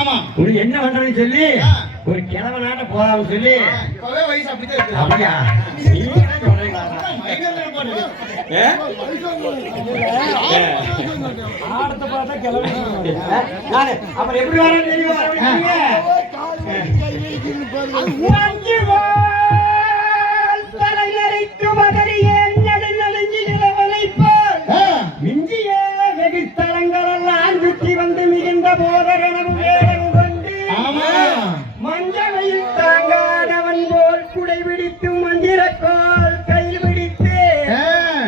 ஆமா. ஒரு என்ன பண்றேன்னு சொல்லி ஒரு கிழவ நாட்ட போதாம சொல்லி. மிஞ்சிய வெகு தலங்களெல்லாம் சுற்றி வந்த வந்த போதரனும் வேறனும் வந்து மஞ்சளையில் தாங்காதவன் போல் குடைபிடித்து மந்திரக்கோல் கையில் பிடித்து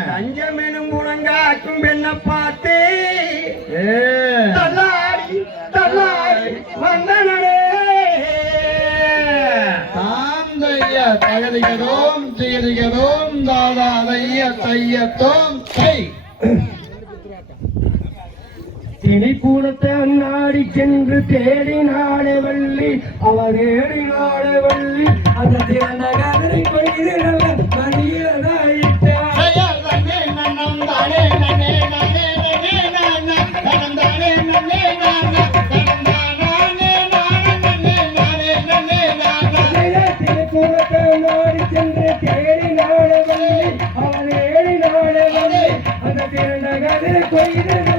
தஞ்சமெனும் உணங்காக்கும் பெண்ணை பார்த்து. தள்ளாடி தள்ளாடி வந்தனே தாந்தைய தகதிகதோம் தீதிகதோம் தாதா தைய தையத்தோம் தை திணிக்கூடத்த அண்ணாடி சென்று தேடினாளே வள்ளி. அவர் ஏடினாளே வள்ளி. அந்த திறனகரை கொய்து நல்ல மணியதாயிட்டார் சென்று அவன் ஏடினாளே வள்ளி. அந்த திறனகரை கொய்து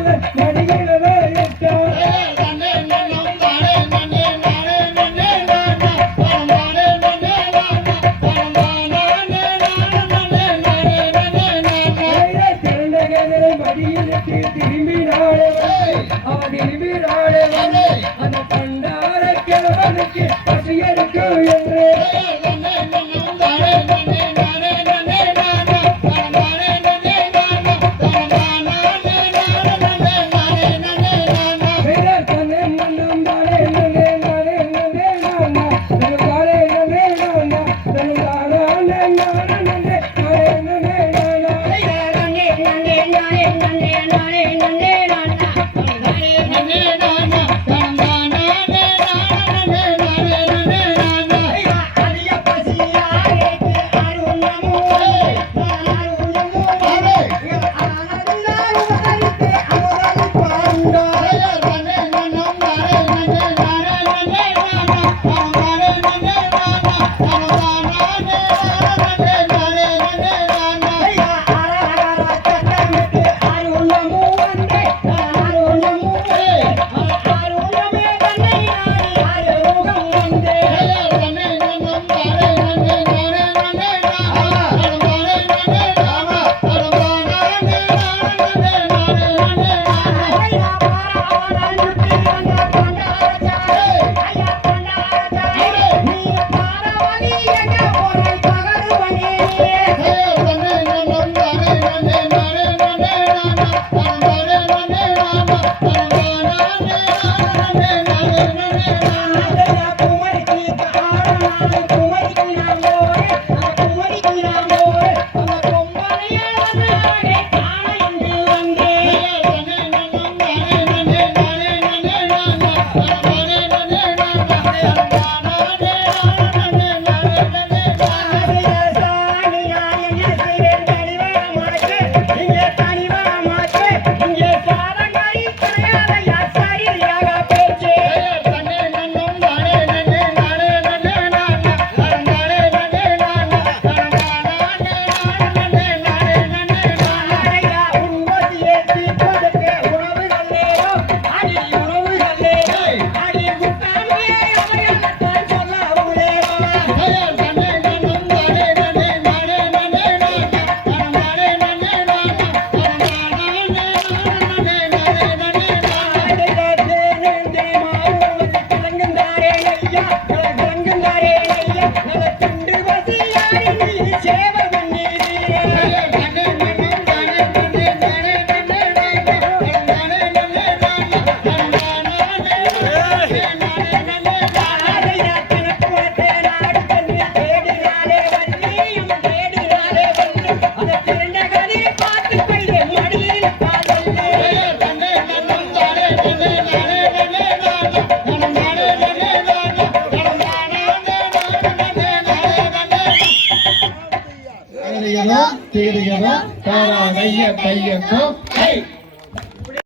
நோலே நோலே Yeah. தீர்கதம் தாராணைய கையகம்